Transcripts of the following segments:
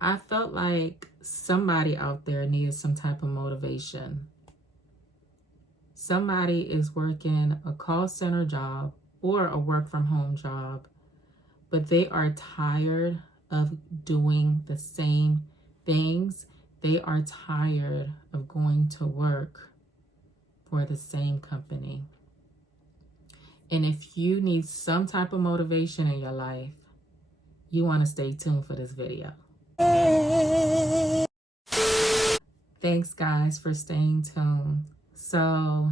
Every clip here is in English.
I felt like somebody out there needed some type of motivation. Somebody is working a call center job or a work from home job, but they are tired of doing the same things. They are tired of going to work for the same company. And if you need some type of motivation in your life, you want to stay tuned for this video. Thanks, guys, for staying tuned. So,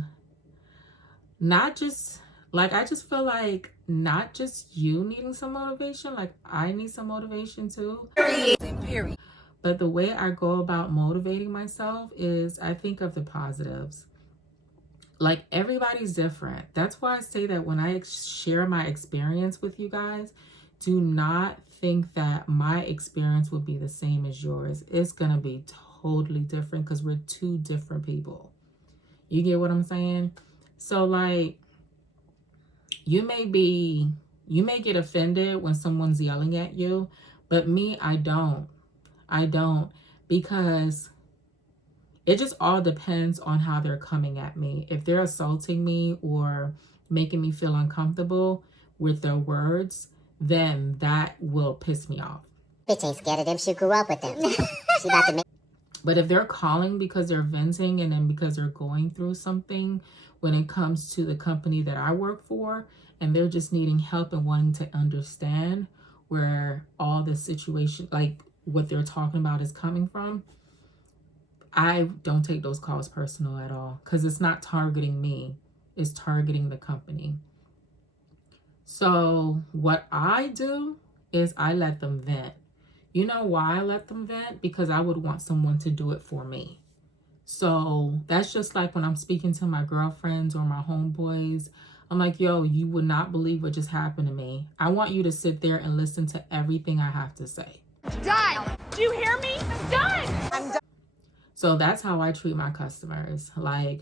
not just like, I just feel like not just you needing some motivation, like I need some motivation too. Period. But the way I go about motivating myself is I think of the positives. Like, everybody's different. That's why I say that when I share my experience with you guys, do not think that my experience will be the same as yours. It's going to be totally different because we're two different people. You get what I'm saying? So, like, you may get offended when someone's yelling at you, but me, I don't. Because it just all depends on how they're coming at me. If they're assaulting me or making me feel uncomfortable with their words, then that will piss me off. Bitch ain't scared of them. She grew up with them. She about to make. But if they're calling because they're venting and then because they're going through something when it comes to the company that I work for, and they're just needing help and wanting to understand where all the situation, like what they're talking about, is coming from, I don't take those calls personal at all, because it's not targeting me, it's targeting the company. So what I do is I let them vent. You know why I let them vent? Because I would want someone to do it for me. So that's just like when I'm speaking to my girlfriends or my homeboys. I'm like, yo, you would not believe what just happened to me. I want you to sit there and listen to everything I have to say. Done. Do you hear me? I'm done. So that's how I treat my customers. Like,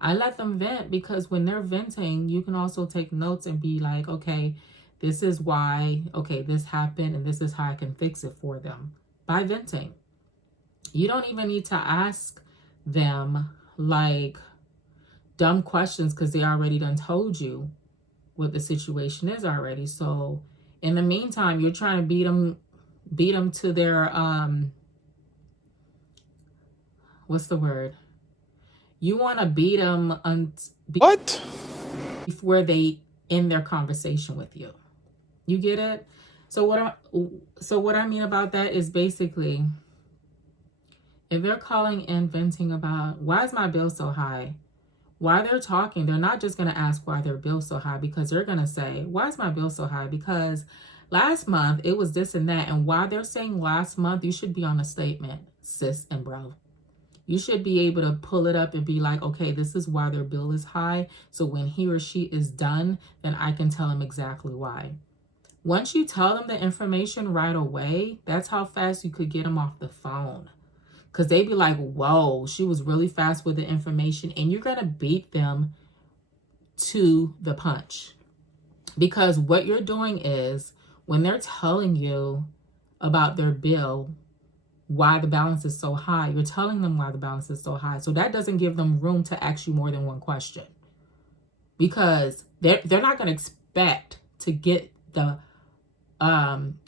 I let them vent, because when they're venting, you can also take notes and be like, okay, this is why, okay, this happened, and this is how I can fix it for them by venting. You don't even need to ask them like dumb questions, because they already done told you what the situation is already. So in the meantime, you're trying to beat them to their what's the word? You want to beat them what? Before they end their conversation with you. You get it? So what I mean about that is, basically, if they're calling and venting about why is my bill so high, why they're talking, they're not just going to ask why their bill's so high, because they're going to say, why is my bill so high? Because last month it was this and that. And while they're saying last month, you should be on a statement, sis and bro. You should be able to pull it up and be like, okay, this is why their bill is high. So when he or she is done, then I can tell them exactly why. Once you tell them the information right away, that's how fast you could get them off the phone. Because they be like, whoa, she was really fast with the information. And you're going to beat them to the punch. Because what you're doing is, when they're telling you about their bill, why the balance is so high, you're telling them why the balance is so high. So that doesn't give them room to ask you more than one question, because they're not going to expect to get the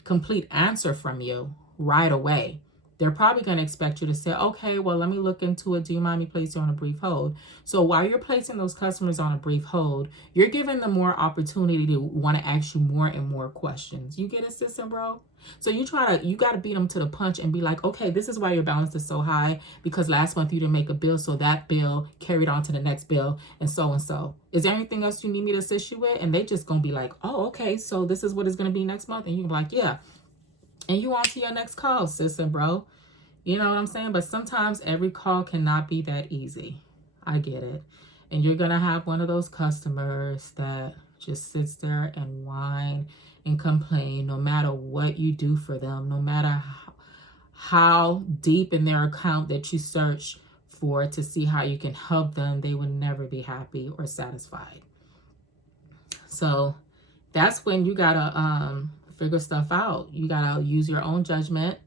complete answer from you right away. They're probably going to expect you to say, okay, well, let me look into it. Do you mind me placing on a brief hold? So while you're placing those customers on a brief hold, you're giving them more opportunity to want to ask you more and more questions. You get it, sis and bro? So you got to beat them to the punch and be like, okay, this is why your balance is so high, because last month you didn't make a bill, so that bill carried on to the next bill, and so and so. Is there anything else you need me to assist you with? And they just going to be like, oh, okay, so this is what it's going to be next month. And you're like, yeah. And you on to your next call, sis and bro. You know what I'm saying? But sometimes every call cannot be that easy. I get it. And you're going to have one of those customers that just sits there and whine and complain no matter what you do for them, no matter how deep in their account that you search for to see how you can help them. They will never be happy or satisfied. So that's when you got to figure stuff out. You got to use your own judgment.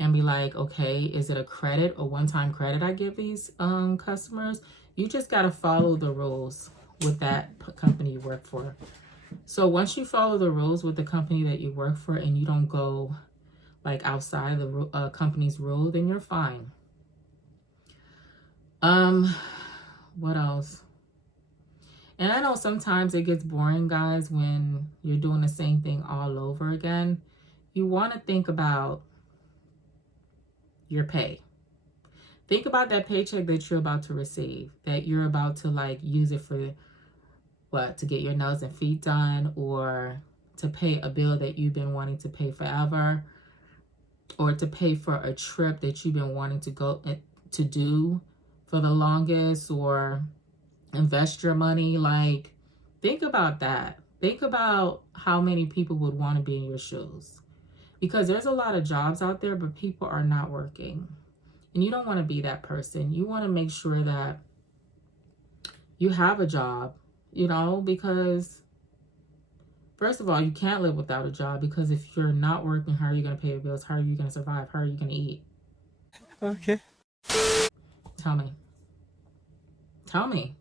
and be like, okay, is it a credit or one-time credit I give these customers? You just got to follow the rules with that company you work for. So once you follow the rules with the company that you work for and you don't go like outside the company's rule, then you're fine. What else? And I know sometimes it gets boring, guys, when you're doing the same thing all over again. You want to think about your pay. Think about that paycheck that you're about to receive, that you're about to like use it for what? To get your nails and feet done, or to pay a bill that you've been wanting to pay forever, or to pay for a trip that you've been wanting to go to do for the longest, or invest your money. Like, think about that. Think about how many people would want to be in your shoes, because there's a lot of jobs out there, but people are not working. And you don't want to be that person. You want to make sure that you have a job, you know, because first of all, you can't live without a job, because if you're not working, how are you going to pay your bills? How are you going to survive? How are you going to eat? Okay. Tell me. Tell me.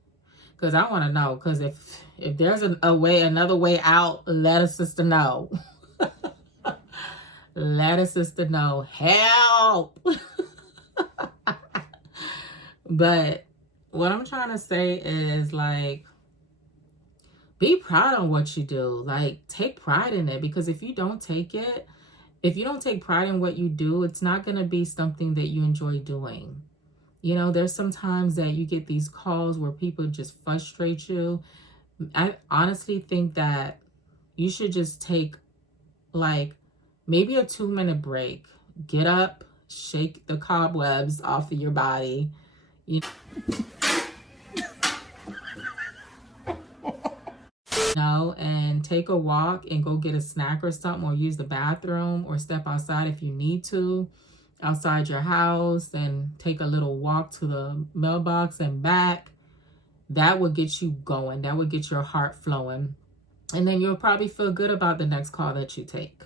Because I want to know. Because if there's another way out, let a sister know. Let a sister know. Help! But what I'm trying to say is, like, be proud of what you do. Like, take pride in it, because if you don't take pride in what you do, it's not going to be something that you enjoy doing. You know, there's some times that you get these calls where people just frustrate you. I honestly think that you should just take like maybe a 2-minute break. Get up, shake the cobwebs off of your body. You know, and take a walk and go get a snack or something, or use the bathroom, or step outside if you need to, outside your house, and take a little walk to the mailbox and back. That would get you going. That would get your heart flowing. And then you'll probably feel good about the next call that you take.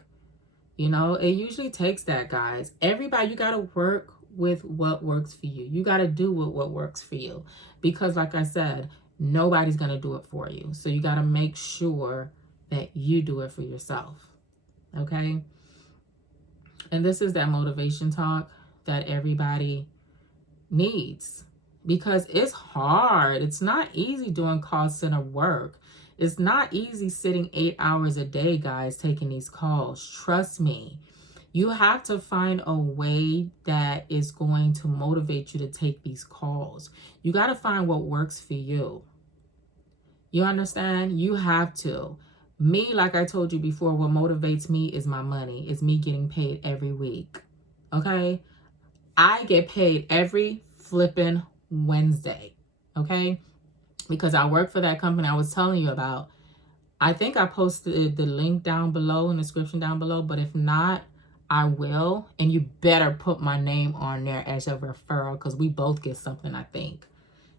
You know, it usually takes that, guys. Everybody, you got to work with what works for you. You got to do what works for you. Because like I said, nobody's going to do it for you. So you got to make sure that you do it for yourself. Okay? And this is that motivation talk that everybody needs, because it's hard. It's not easy doing call center work. It's not easy sitting 8 hours a day, guys, taking these calls. Trust me. You have to find a way that is going to motivate you to take these calls. You got to find what works for you. You understand? You have to. Me, like I told you before, what motivates me is my money. It's me getting paid every week. Okay? I get paid every flipping Wednesday. Okay? Because I work for that company I was telling you about. I think I posted the link down below in the description down below, but if not, I will. And you better put my name on there as a referral, because we both get something, I think,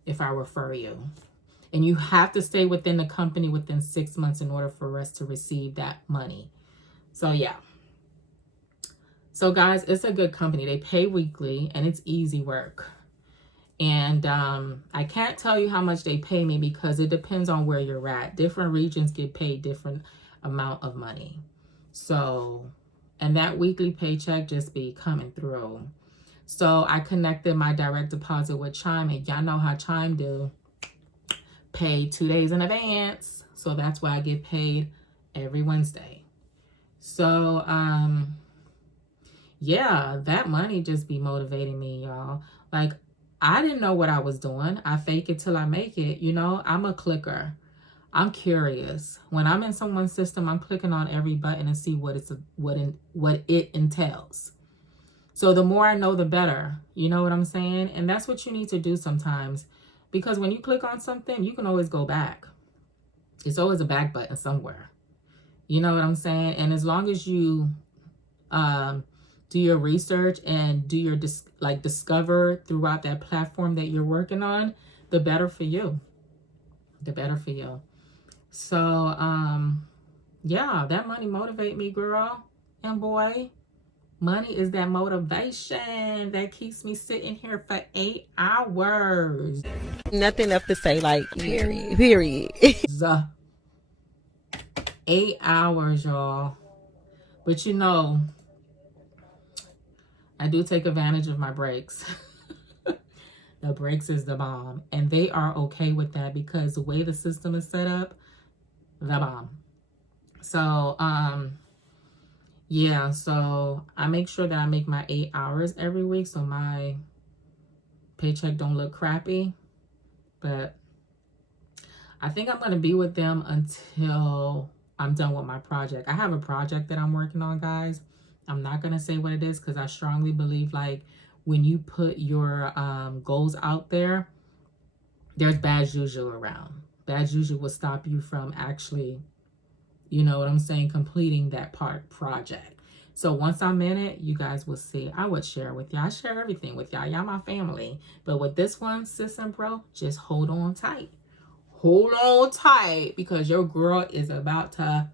if I refer you. And you have to stay within the company within 6 months in order for us to receive that money. So yeah. So guys, it's a good company. They pay weekly and it's easy work. And I can't tell you how much they pay me, because it depends on where you're at. Different regions get paid different amount of money. So, and that weekly paycheck just be coming through. So I connected my direct deposit with Chime, and y'all know how Chime do. Pay 2 days in advance. So that's why I get paid every Wednesday. So, yeah, that money just be motivating me, y'all. Like, I didn't know what I was doing. I fake it till I make it. You know, I'm a clicker. I'm curious. When I'm in someone's system, I'm clicking on every button and see what it entails. So the more I know, the better. You know what I'm saying? And that's what you need to do sometimes. Because when you click on something, you can always go back. It's always a back button somewhere. You know what I'm saying? And as long as you do your research and do your discover throughout that platform that you're working on, the better for you. The better for you. So, yeah, that money motivate me, girl and boy. Money is that motivation that keeps me sitting here for 8 hours. Nothing left to say, like, period. 8 hours, y'all. But you know, I do take advantage of my breaks. The breaks is the bomb. And they are okay with that because the way the system is set up, the bomb. So, yeah, so I make sure that I make my 8 hours every week so my paycheck don't look crappy. But I think I'm going to be with them until I'm done with my project. I have a project that I'm working on, guys. I'm not going to say what it is because I strongly believe, like, when you put your goals out there, there's bad juju around. Bad juju will stop you from actually, you know what I'm saying, completing that project. So once I'm in it, you guys will see. I would share with y'all. I share everything with y'all. Y'all my family. But with this one, sis and bro, just hold on tight. Hold on tight because your girl is about to...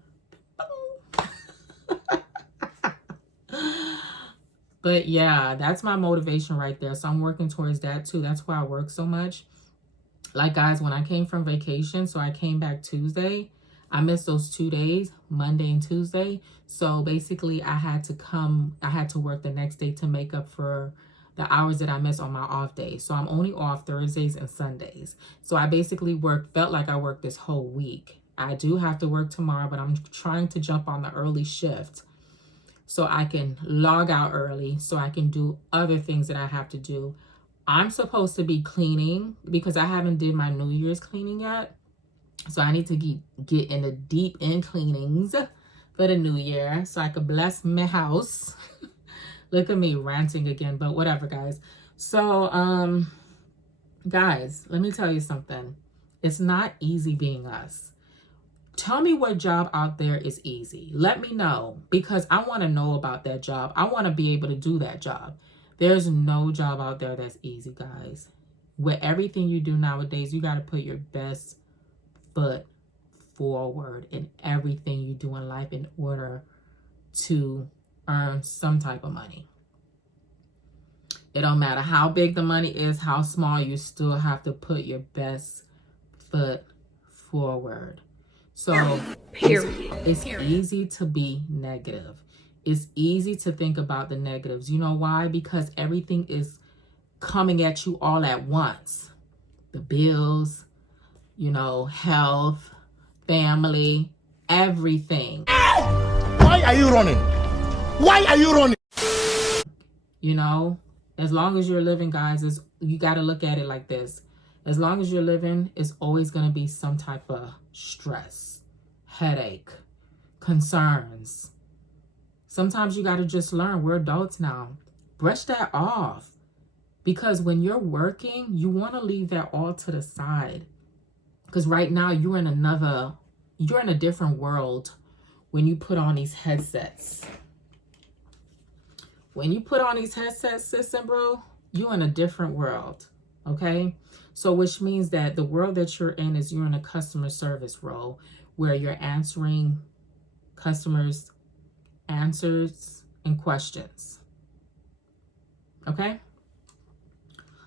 But yeah, that's my motivation right there. So I'm working towards that too. That's why I work so much. Like, guys, when I came from vacation, so I came back Tuesday, I missed those 2 days, Monday and Tuesday. So basically I had to work the next day to make up for the hours that I missed on my off days. So I'm only off Thursdays and Sundays. So I basically felt like I worked this whole week. I do have to work tomorrow, but I'm trying to jump on the early shift so I can log out early, so I can do other things that I have to do. I'm supposed to be cleaning because I haven't did my New Year's cleaning yet. So I need to get in the deep end cleanings for the new year so I could bless my house. Look at me ranting again, but whatever, guys. So, guys, let me tell you something. It's not easy being us. Tell me what job out there is easy. Let me know because I want to know about that job. I want to be able to do that job. There's no job out there that's easy, guys. With everything you do nowadays, you got to put your best foot forward in everything you do in life in order to earn some type of money. It don't matter how big the money is, how small, you still have to put your best foot forward. So it's easy to be negative. It's easy to think about the negatives. You know why? Because everything is coming at you all at once. The bills, you know, health, family, everything. Why are you running? Why are you running? You know, as long as you're living, guys, you got to look at it like this. As long as you're living, it's always going to be some type of stress, headache, concerns. Sometimes you got to just learn. We're adults now. Brush that off. Because when you're working, you want to leave that all to the side. Because right now you're in a different world when you put on these headsets. When you put on these headsets, sis and bro, you're in a different world. Okay? So which means that the world that you're in is you're in a customer service role where you're answering customers' answers and questions. Okay?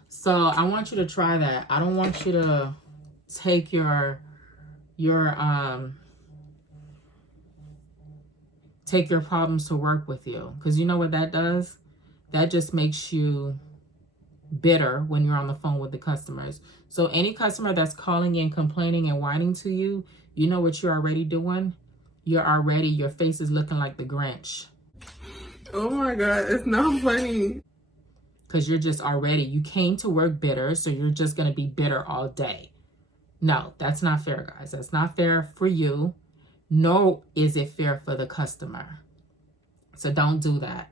So I want you to try that. I don't want you to take your problems to work with you, because you know what that does? That just makes you bitter when you're on the phone with the customers. So any customer that's calling in, complaining and whining to you, you know what you're already doing? Your face is looking like the Grinch. Oh my God, it's not funny. Because you came to work bitter, so you're just going to be bitter all day. No, that's not fair, guys. That's not fair for you. Nor is it fair for the customer. So don't do that.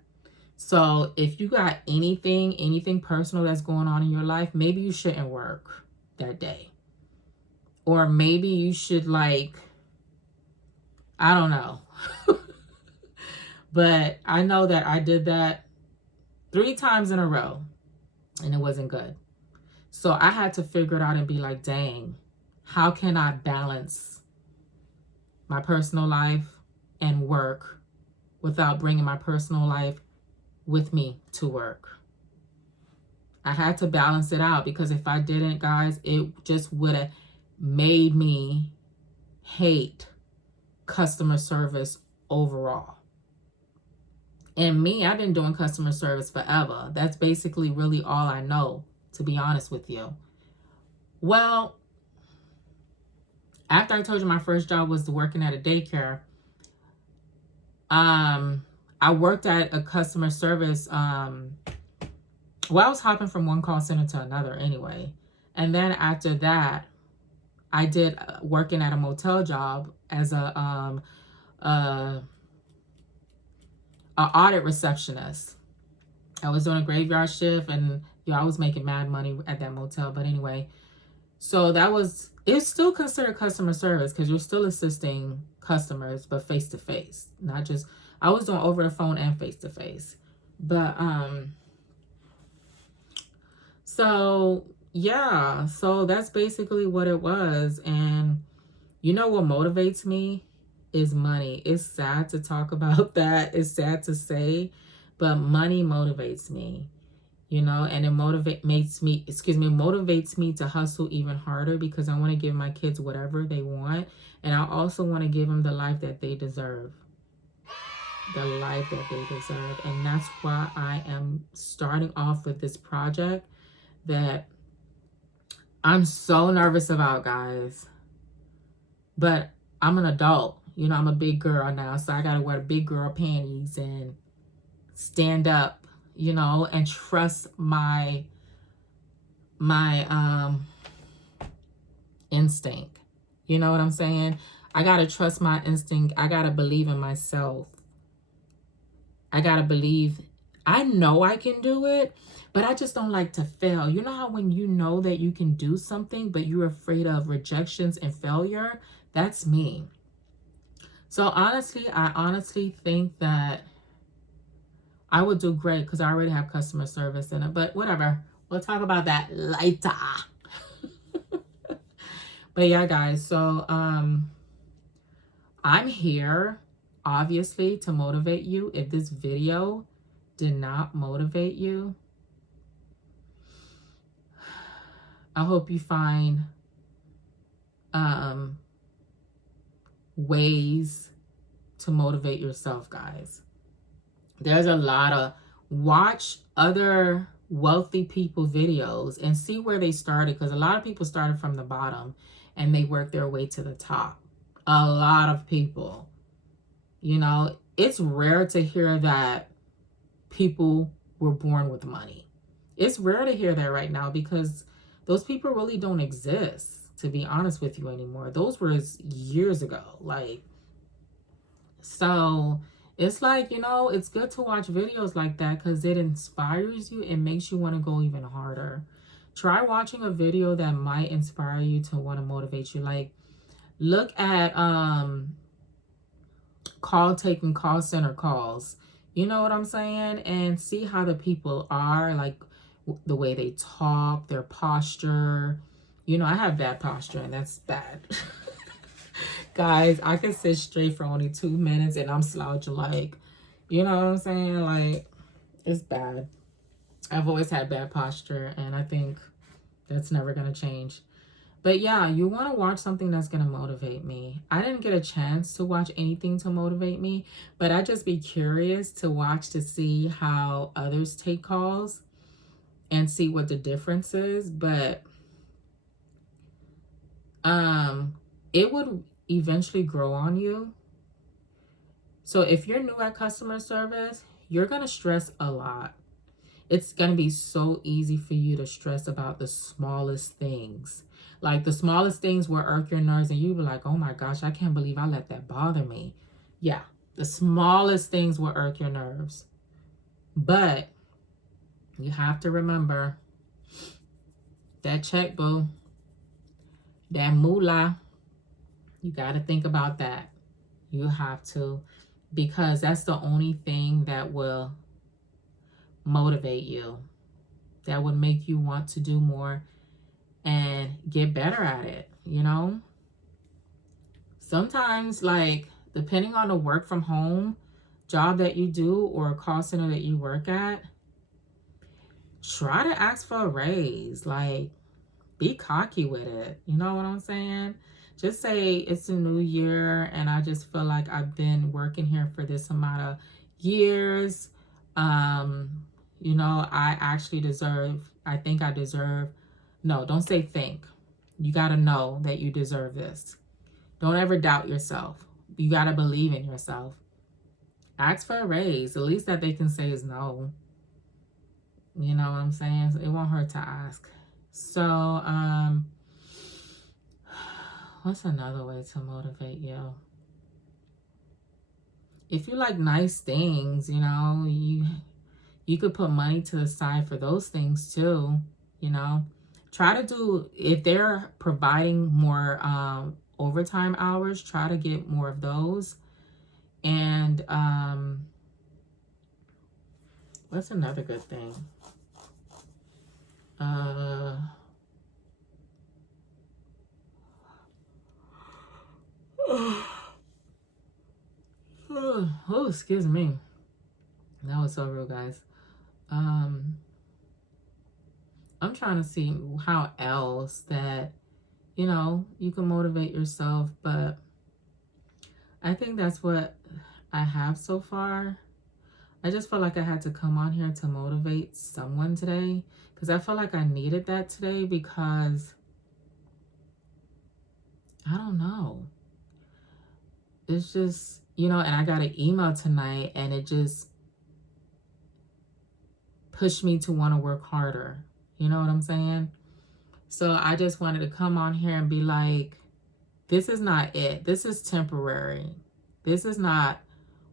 So if you got anything personal that's going on in your life, maybe you shouldn't work that day. Or maybe you should, like, I don't know. But I know that I did that 3 times in a row and it wasn't good. So I had to figure it out and be like, dang, how can I balance my personal life and work without bringing my personal life with me to work. I had to balance it out, because if I didn't, guys, it just would have made me hate customer service overall. And me, I've been doing customer service forever. That's basically really all I know, to be honest with you. Well, after I told you my first job was working at a daycare, I worked at a customer service. Well, I was hopping from one call center to another anyway. And then after that, I did working at a motel job as a audit receptionist. I was doing a graveyard shift, and I was making mad money at that motel. But anyway, so it's still considered customer service, because you're still assisting customers, but face to face, not just. I was doing over the phone and face to face. But so yeah, so that's basically what it was. And you know what motivates me is money. It's sad to talk about that. It's sad to say, but money motivates me, and it motivates me to hustle even harder, because I want to give my kids whatever they want. And I also want to give them the life that they deserve. The life that they deserve. And that's why I am starting off with this project that I'm so nervous about, guys. But I'm an adult. I'm a big girl now, so I gotta wear big girl panties and stand up, and trust my instinct. You know what I'm saying? I gotta trust my instinct. I gotta believe in myself. I gotta believe. I know I can do it, but I just don't like to fail. You know how when you know that you can do something, but you're afraid of rejections and failure? That's me. So I honestly think that I would do great, because I already have customer service in it. But whatever. We'll talk about that later. But yeah, guys. So I'm here, obviously, to motivate you. If this video did not motivate you, I hope you find ways to motivate yourself, guys. There's a lot of watch other wealthy people videos and see where they started, because a lot of people started from the bottom and they worked their way to the top. A lot of people, it's rare to hear that people were born with money. It's rare to hear that right now, because those people really don't exist, to be honest with you, anymore. Those were years ago. So it's it's good to watch videos like that, because it inspires you. It makes you want to go even harder. Try watching a video that might inspire you to want to motivate you. Look at taking call center calls. You know what I'm saying? And see how the people are, the way they talk, their posture. I have bad posture, and that's bad. Guys, I can sit straight for only 2 minutes and I'm slouching, you know what I'm saying? It's bad. I've always had bad posture, and I think that's never going to change. But yeah, you want to watch something that's going to motivate me. I didn't get a chance to watch anything to motivate me, but I'd just be curious to watch to see how others take calls and see what the difference is. But it would eventually grow on you. So if you're new at customer service, you're going to stress a lot. It's going to be so easy for you to stress about the smallest things. The smallest things will irk your nerves, and you'll be like, oh my gosh, I can't believe I let that bother me. Yeah, the smallest things will irk your nerves. But you have to remember that check, boo, that moolah. You got to think about that. You have to, because that's the only thing that will motivate you, that would make you want to do more and get better at it. Sometimes, depending on the work from home job that you do or a call center that you work at, try to ask for a raise. Like, be cocky with it. You know what I'm saying? Just say it's a new year and I just feel like I've been working here for this amount of years. You know, I think I deserve. No, don't say think. You got to know that you deserve this. Don't ever doubt yourself. You got to believe in yourself. Ask for a raise. The least that they can say is no. You know what I'm saying? It won't hurt to ask. So, what's another way to motivate you? If you like nice things, you know, you could put money to the side for those things too, you know. Try to do, if they're providing more overtime hours, try to get more of those. And what's another good thing? Oh, excuse me. That was so real, guys. I'm trying to see how else that, you know, you can motivate yourself, but I think that's what I have so far. I just felt like I had to come on here to motivate someone today because I felt like I needed that today because I don't know. It's just, you know, and I got an email tonight and it just pushed me to want to work harder. You know what I'm saying? So I just wanted to come on here and be like, this is not it. This is temporary. This is not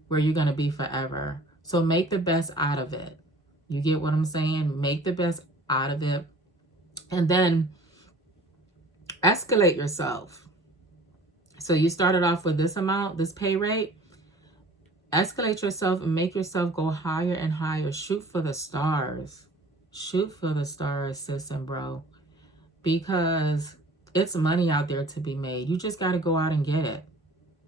where you're going to be forever. So make the best out of it. You get what I'm saying? Make the best out of it. And then escalate yourself. So you started off with this amount, this pay rate. Escalate yourself and make yourself go higher and higher. Shoot for the stars. Shoot for the stars, sis and bro. Because it's money out there to be made. You just got to go out and get it.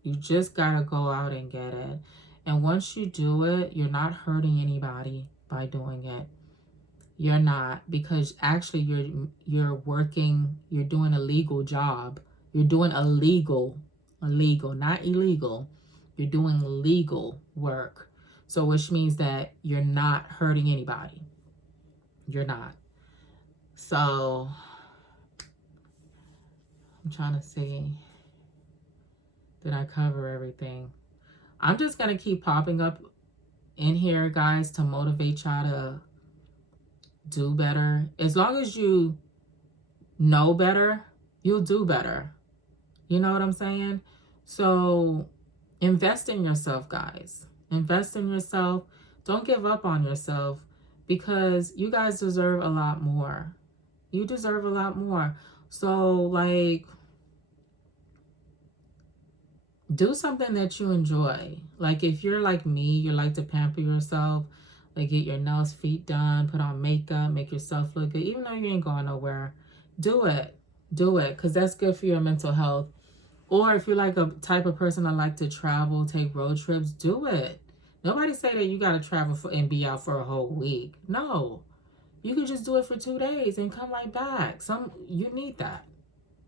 You just got to go out and get it. And once you do it, you're not hurting anybody by doing it. You're not, because actually you're working, you're doing a legal job. You're doing illegal, not illegal. You're doing legal work. So which means that you're not hurting anybody. You're not. So I'm trying to see, did I cover everything? I'm just going to keep popping up in here, guys, to motivate y'all to do better. As long as you know better, you'll do better. You know what I'm saying? So invest in yourself, guys. Invest in yourself. Don't give up on yourself because you guys deserve a lot more. You deserve a lot more. So, like, do something that you enjoy. Like, if you're like me, you like to pamper yourself, like get your nails, feet done, put on makeup, make yourself look good, even though you ain't going nowhere. Do it. Do it, because that's good for your mental health. Or if you're like a type of person that like to travel, take road trips, do it. Nobody say that you got to travel and be out for a whole week. No. You can just do it for 2 days and come right back. You need that.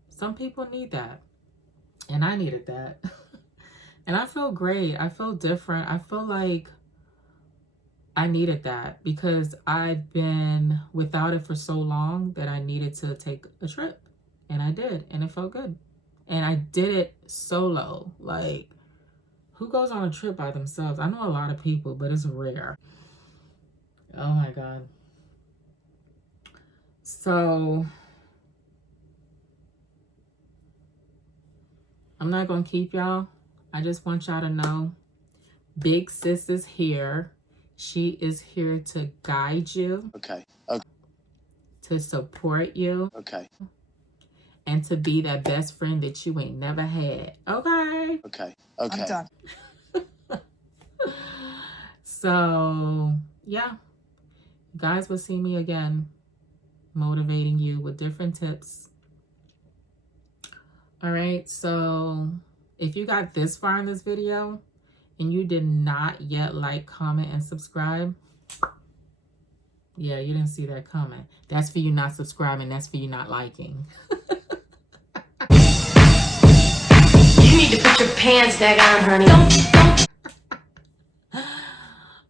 Some people need that. And I needed that. And I feel great. I feel different. I feel like I needed that because I've been without it for so long that I needed to take a trip. And I did. And it felt good. And I did it solo. Like, who goes on a trip by themselves? I know a lot of people, but it's rare. Oh my God. So I'm not going to keep y'all. I just want y'all to know Big Sis is here. She is here to guide you. Okay. To support you. Okay. And to be that best friend that you ain't never had. Okay? Okay. I'm done. So, yeah. You guys will see me again, motivating you with different tips. All right, so if you got this far in this video and you did not yet like, comment, and subscribe, yeah, you didn't see that comment. That's for you not subscribing. That's for you not liking. You need to put your pants back on, honey.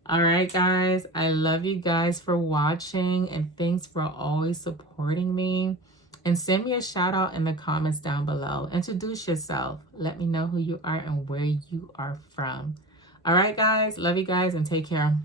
All right, guys. I love you guys for watching, and thanks for always supporting me. And send me a shout out in the comments down below. Introduce yourself. Let me know who you are and where you are from. All right, guys. Love you guys and take care.